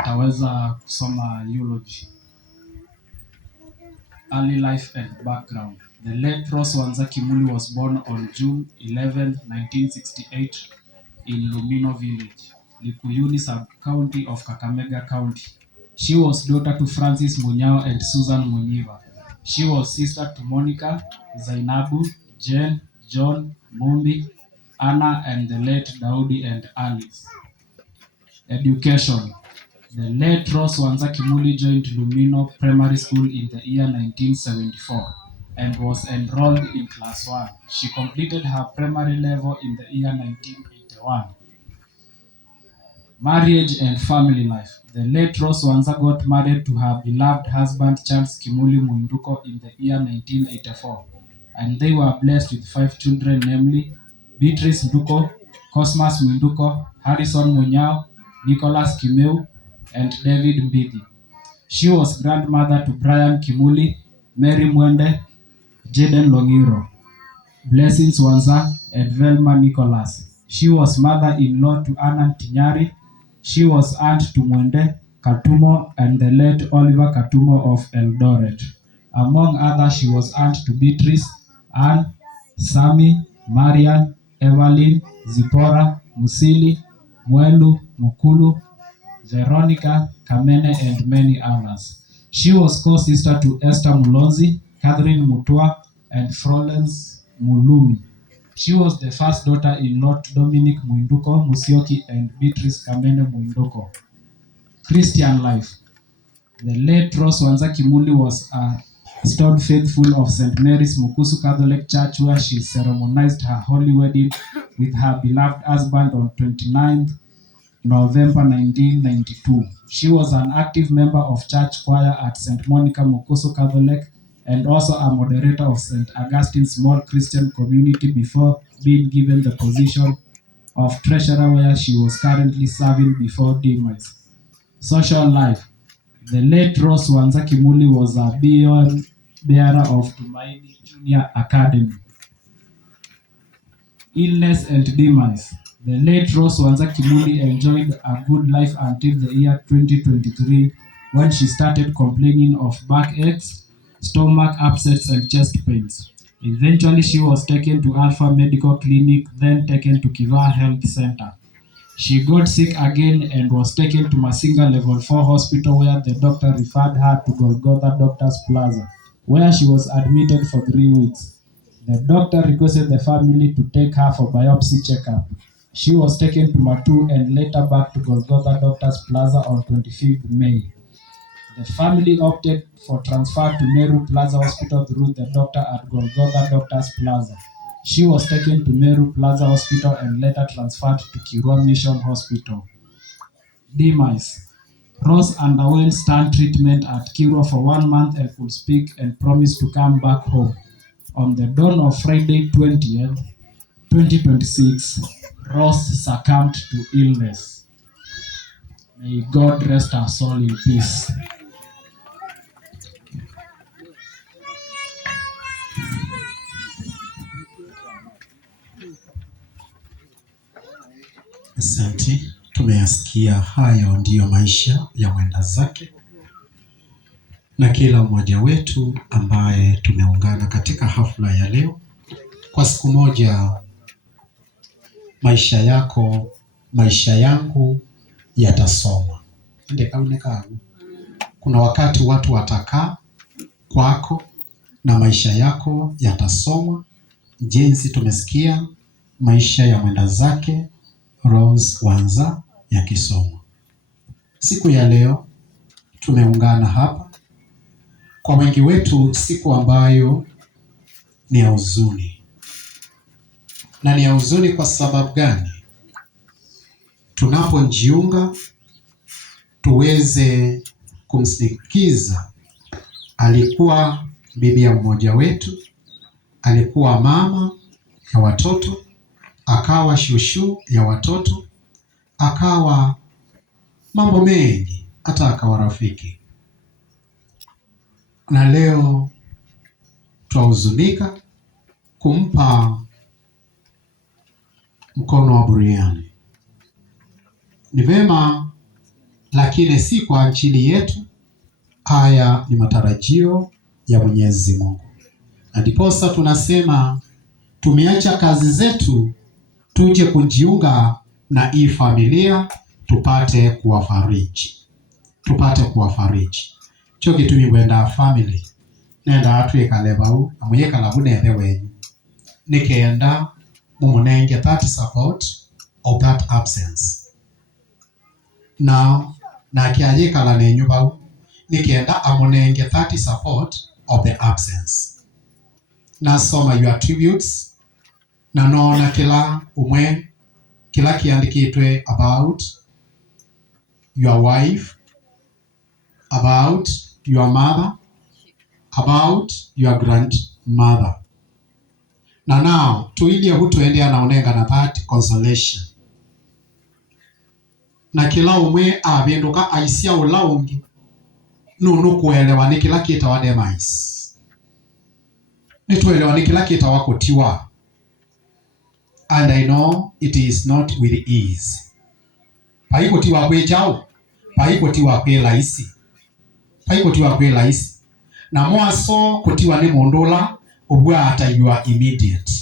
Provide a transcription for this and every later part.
Nitaweza kusoma eulogy. Early life and background. The late Rose Wanza Kimuli was born on June 11, 1968 in Lumino Village, Likuyuni sub-county of Kakamega County. She was daughter to Francis Munyao and Susan Munyiva. She was sister to Monica, Zainabu, Jane, John, Mumbi, Anna, and the late Daudi and Alice. Education. The late Rose Wanza Kimuli joined Lumino Primary School in the year 1974 and was enrolled in class 1. She completed her primary level in the year 1981. Marriage and family life. The late Rose Wanza got married to her beloved husband Charles Kimuli Munduko in the year 1984, and they were blessed with 5 children, namely Beatrice Nduko, Cosmas Munduko, Harrison Munyao, Nicholas Kimeu, and David Mbidi. She was grandmother to Brian Kimuli, Mary Mwende, Jaden Longiro, Blessings Wanza, and Velma Nicholas. She was mother-in-law to Anna Tinyari. She was aunt to Mwende Katumo and the late Oliver Katumo of Eldoret. Among others, she was aunt to Beatrice, Anne, Sami, Marian, Evelyn, Zipora, Musili, Mwelu, Mukulu, Veronica, Kamene, and many others. She was co-sister to Esther Mulonzi, Catherine Mutua, and Florence Mulumi. She was the first daughter-in-law to Dominic Muinduko Musyoki and Beatrice Kamene Muinduko. Christian life. The late Rose Wanza Kimuli was a staunch faithful of St. Mary's Mukusu Catholic Church, where she ceremonized her holy wedding with her beloved husband on 29th November 1992. She was an active member of church choir at St. Monica Mukusu Catholic and also a moderator of St. Augustine Small Christian Community before being given the position of treasurer, where she was currently serving before demise. Social life. The late Rose Wanza Kimuli was a bearer of Tumaini Junior Academy. Illness and demise. The late Rose Wanza Kimuli enjoyed a good life until the year 2023, when she started complaining of backaches, stomach upsets, and chest pains. Eventually, she was taken to Alpha Medical Clinic, then taken to Kiva Health Center. She got sick again and was taken to Masinga Level 4 Hospital, where the doctor referred her to Golgotha Doctors Plaza, where she was admitted for 3 weeks. The doctor requested the family to take her for biopsy checkup. She was taken to Matu and later back to Golgotha Doctors Plaza on 25th May. The family opted for transfer to Meru Plaza Hospital through the doctor at Golgotha Doctors Plaza. She was taken to Meru Plaza Hospital and later transferred to Kirwa Mission Hospital. Demise. Rose underwent stunt treatment at Kirwa for 1 month and could speak and promised to come back home. On the dawn of Friday 20th, 2026, Rose succumbed to illness. May God rest her soul in peace. Asante, tumeyasikia hayo ndiyo maisha ya mwenda zake, na kila mmoja wetu ambaye tumeungana katika hafla ya leo. Kwa siku moja, maisha yako, maisha yangu yatasomwa. Kuna wakati watu watakaa kwako na maisha yako yatasomwa, jinsi tumesikia maisha ya mwenda zake Rose Wanza yakisomwa. Siku ya leo tumeungana hapa, kwa wengi wetu siku ambayo ni ya huzuni. Na ni ya huzuni kwa sababu gani? Tunapojiunga tuweze kumsindikiza. Alikuwa bibi ya mmoja wetu, alikuwa mama ya watoto, akawa shushu ya watoto, akawa mambo mengi, hata akawa rafiki. Na leo twahuzunika kumpa mkono wa buriani. Ni vema lakini si kwa ajili yetu. Haya ni matarajio ya Mwenyezi Mungu, na ndiposa tunasema tumeacha kazi zetu tuje kujiunga na hii familia tupate kuwafariji, Cho gitumi gwenda family nenda atwikale bau amuyekala bunethe wenyu nikenda mumunenge that support of that absence. Now nakiayikala nenyu bau nikenda amunenge that support of the absence. Nasoma your attributes na naona kila kiandikitwe about your wife, about your mother, about your grandmother. Na now tuilie hutuende anaonenga na that consolation. Na kila umwe abenduka aisia ulaungi nunu kuelewa ni kila kita wa demais. Nituelewa ni kila kita wako tiwa. And I know it is not with ease. Paiko tiwa kwe chao. Paiko tiwa kwe laisi. Na mwaso kutiwa ni mondola ubwa ata you are immediate.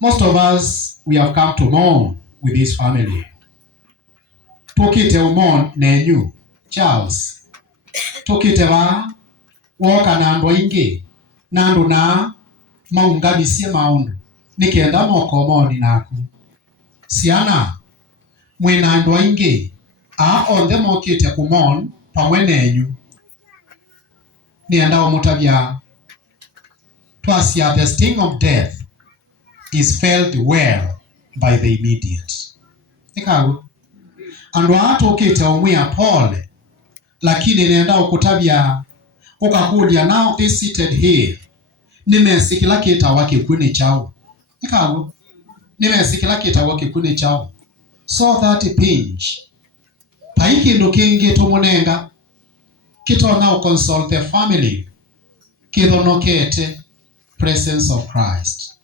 Most of us, we have come to mourn with this family. Tokite umon nenyu, Charles. Tokite wa woka na ando inge. Nando na maungamisie maundu. Nikienda moko moni naku. Siana, mwena ando inge. Onde mokite kumon pamwe nenyu. Nienda umutabia. Twasia the sting of death is felt well by the immediate. Nikagu. Ando ato kite umwia pole. Lakini nienda ukutabia. Ukakudia now they seated here. Nimesikila kita wakikuni chao. Nikagu. Nimesikila kita wakikuni chao. So that pinch. Paiki ndo kingi tumunenga. Kito now consult the family. Kito nokete presence of Christ.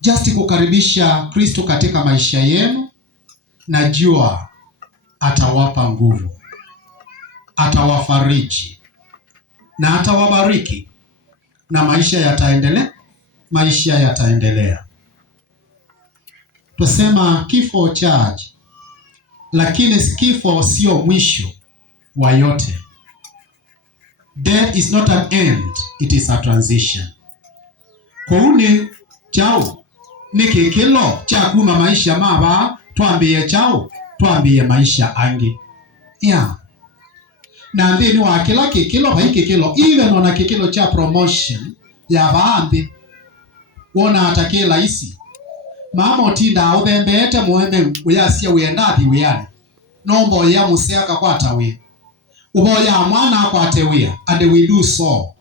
Just kukaribisha Kristo katika maisha yenu. Najua atawapa nguvu. Atawafariji. Na atawabariki. Na maisha yataendelea. Tusema kifo charge. Lakini kifo sio mwisho wa yote. Death is not an end, it is a transition. Kwauni chao nikikilo cha kuma maisha maba tuambie chao tuambie maisha angi. Yeah. Na ndini wa kila kikilo pa kikilo even wana kikilo cha promotion ya baadhi wona atakela isi. Mama otinda udhembete mueme uyasia uyendathi uyani. Nombo ya musiaka kwata we. Uboya mwana akwate we. And we do so.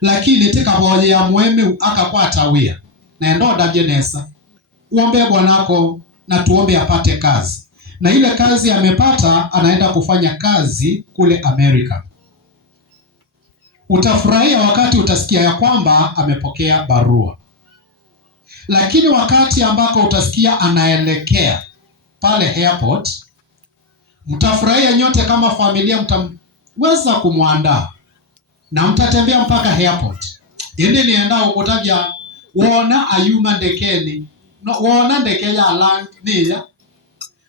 Lakini tika boya ya mueme akakwata we. Na endoda jenesa. Uombe bwanako na tuombe apate kazi. Na ile kazi amepata anaenda kufanya kazi kule Amerika. Utafurahia wakati utasikia ya kwamba amepokea barua. Lakini wakati ambako utasikia anaelekea pale airport, mtafurahia nyote kama familia, mtaweza kumwandaa na mtatembea mpaka airport. Ende nienda ukutabia wona ayuma ndekeni. No wona ndeke ya land niya.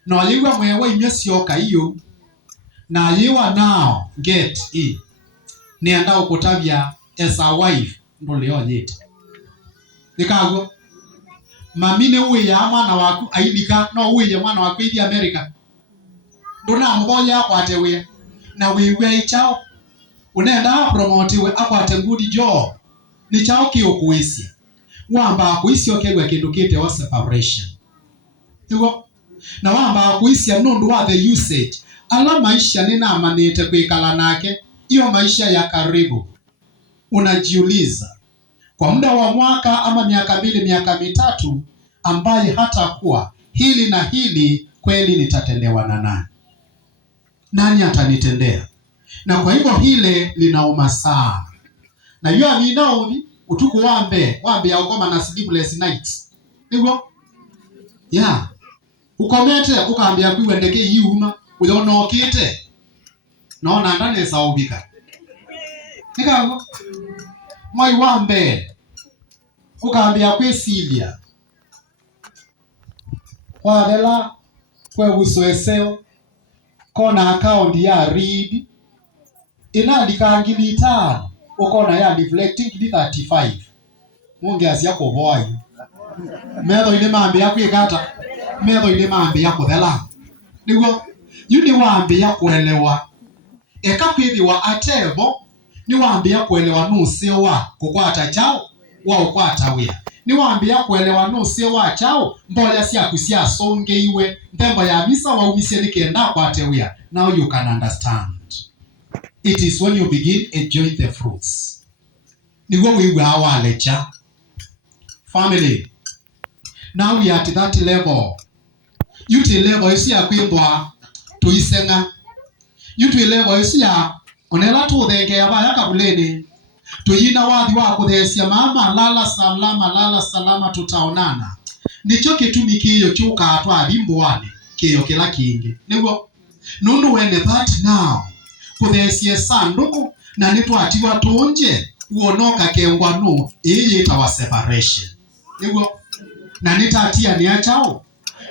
No yiwa mwewe imyesioka iyo. Na yiwa now get in. Nienda ukutabia as a wife ndo leo yeti. Nikago mamine uwe ya mwana waku aidika no uwe ya mwana waku idi Amerika. Ndona mboja akwate we na we chao unaenda promote we akwate good job ni chao kiokuisi wamba kuisi okegwe kindu kite wa separation tigo na wamba kuisi nundu wa the usage ala maisha nina amanete kuikala nake hiyo maisha ya karibu. Unajiuliza kwa muda wa mwaka ama miaka 2 miaka 3 ambaye hata kuwa hili na hili kweli nitatendewa na nani? Nani atanitendea? Na kwa hivyo hile linauma sana. Na yua ninaovi utuku wambe ya ukoma na sleepless nights. Hivyo? Yeah. ukomete ukambia kwiwendeke yuma uyonokite nona ndane saubika ikago moi wambe ukambia kwesilia wabela kwe usoeseo kona account ya read inaandika ngili itano ukona ya deflecting ngili 35 mungi asia kuvoa metho ine mambe ya kwikata metho ine mambe ya kuthela niguo yuni wambe ya kuelewa eka kwithiwa atevo ni wambe ya kuelewa nusio wa kukwata chao wa ukwata wia ni wambe ya kuelewa nusio wa chao mboya siaku cia songeiwe ndembo ya misa wa umisie nikenda kwate wia. Now you can understand. It is when you begin enjoying the fruits. Niguo wiwe awalecha family. Now we are at that level. You to level isi ya kwimbwa tuisenga. You to level isi ya onela tu thenge ya baya kabuleni. Tuyina wathi wa kuthesia mama lala salama tutaonana. Nicho kitumi kiyo chuka atwa bimbwane kiyo kila kingi. Niguo nundu wene that now kuthesia sanduku na nitwatiwa tunje uonoka kengwa no iyi itawa separation. Niguo na nitatia ni achao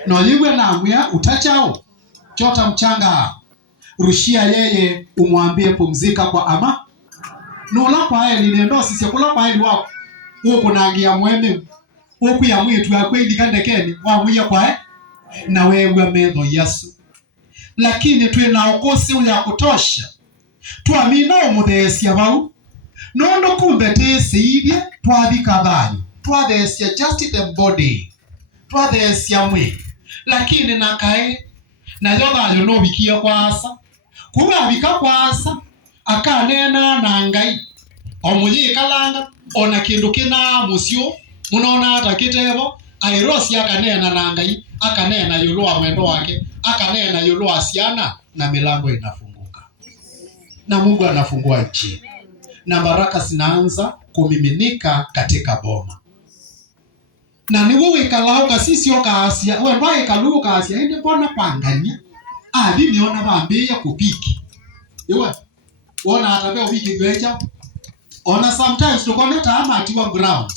no liwe na amwia utachao chota mchanga rushia yeye umwambie pumzika kwa ama nola kwa eli nendo sisi kula kwa eli wako uko nangia mweme uku ya mwitu ya kweli kandekeni wa mwiya kwa na wewe medho Yesu lakini twina ukosi ule kutosha tuamina umuthesia bau nondo kumbe tesiithie twathika thanyu twathesia just the body twathesia mwili lakini nakae na yothayo no bikia kwasa kuba bika kwasa akanena na ngai omunyikalanga ona kindu kina musio munona atakitevo airosi akanena na ngai akanena yulu wa mwendo wake akanena yulu asiana na milango inafunguka na Mungu anafungua nchi na baraka zinaanza kumiminika katika boma. Na niwo wikalao kasisi okasia we mbaye kaluka asia ende bona panganya ali niona bambe ya kupiki yewa ona atabe upiki gwecha ona sometimes to connect ama atiwa ground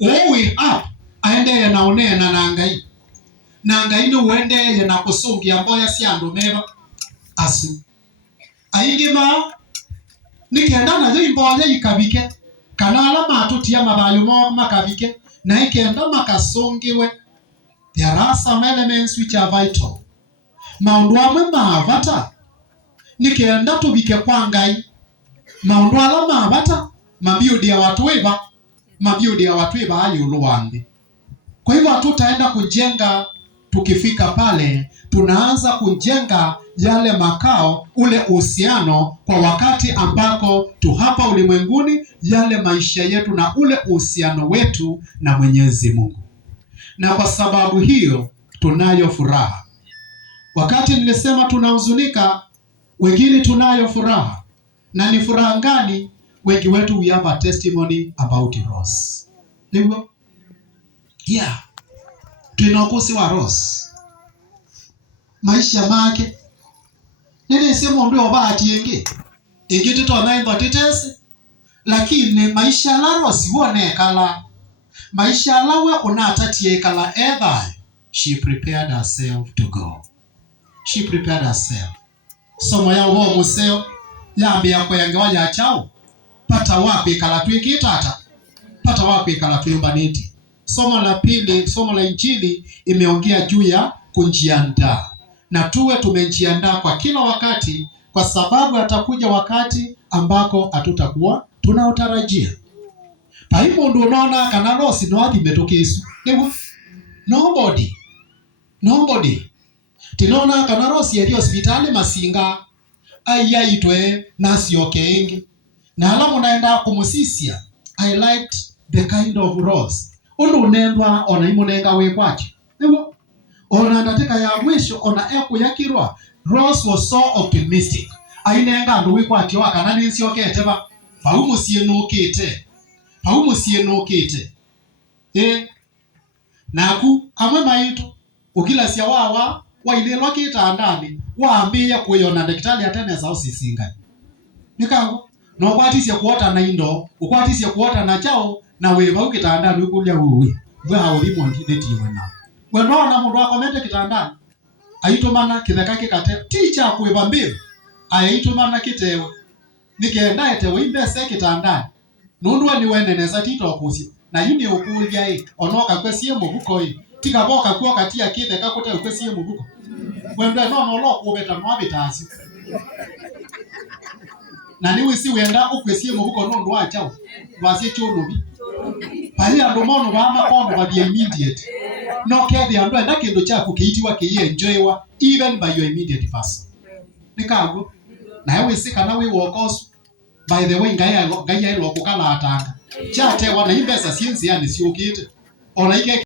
we up aende yanaonea na ngai no wende yana kusungia mboya siando meba asu aingima nikenda na yo imboya ikabike kana alama atutia mabayo mo makabike na ikenda makasongiwe. There are some elements which are vital. Maundu amwe mavata nikenda tubike kwa ngai maundu ala mavata mabiudi ya watu weba ayulu wambi. Kwa hivyo hatutaenda kujenga tukifika pale tunaanza kujenga yale makao ule uhusiano kwa wakati ambako tu hapa ulimwenguni yale maisha yetu na ule uhusiano wetu na Mwenyezi Mungu. Na kwa sababu hiyo tunayo furaha. Wakati nilisema tunahuzunika, wengine tunayo furaha. Na ni furaha gani? Wengi wetu we have a testimony about Rose. Ndio? Yeah. Tunakusi wa Rose. Maisha make nene sema ndio bahati ingi tutona tetesi lakini maisha la Rose wone kala maisha lawe kuna atatie kala either she prepared herself to go. She prepared herself. Somo ya ubo museo yambe yako yangewa ya chao pata wapi kala twiki tata pata wapi kala tuyumbaniti. Somo la pili, somo la Injili imeongea juu ya kujiandaa. Na tuwe tumejiandaa kwa kila wakati kwa sababu atakuja wakati ambako hatutakuwa tunaotarajia. Paipo ndo unaona kana Rose no ati metokesu. Nobody. Tinona kana Rose yali hospitali Masinga ayaitwe nasi okenge. Na alamu naenda kumusisia. I liked the kind of Rose. Undu unendwa ona imunenga we kwachi. Niko ona ndateka ya mwisho ona eku yakirwa. Rose was so optimistic. Ainenga ndu we kwachi wakana ninsi okete ba. Paumu sienokete. Naku amwe maitu ukilasia wawa wailelwa kitandani waambia kuyona daktari atene zao sisinga nikango no kwatisya kuota na indo ukwatisya kuota na chao na weva ukitandani ukulia uwi bwa haulimo nditheti wena wenona mundu akomete kitandani aitumana kitheka kikate ticha kuiva mbiu aitumana kitewe nikenda etewe imbese kitandani nundu ni weneneza tito kusi na yuni ukulia onoka kwesie mubuko tika boka kwa katia kitheka kute kwesie mubuko wenda no lo kubeta mwabitasi na niwe si wenda ukwesie mubuko no ndo achao wasie chono bi pali ando mono ba makondo ba immediate no kethi ando enda kindu chaku kiitiwa enjoywa even by your immediate person nikago na wewe sika na wewe wokosu by the way ngaya ilo kukala atanga chate wana imbesa sienzi yani siukite ona ike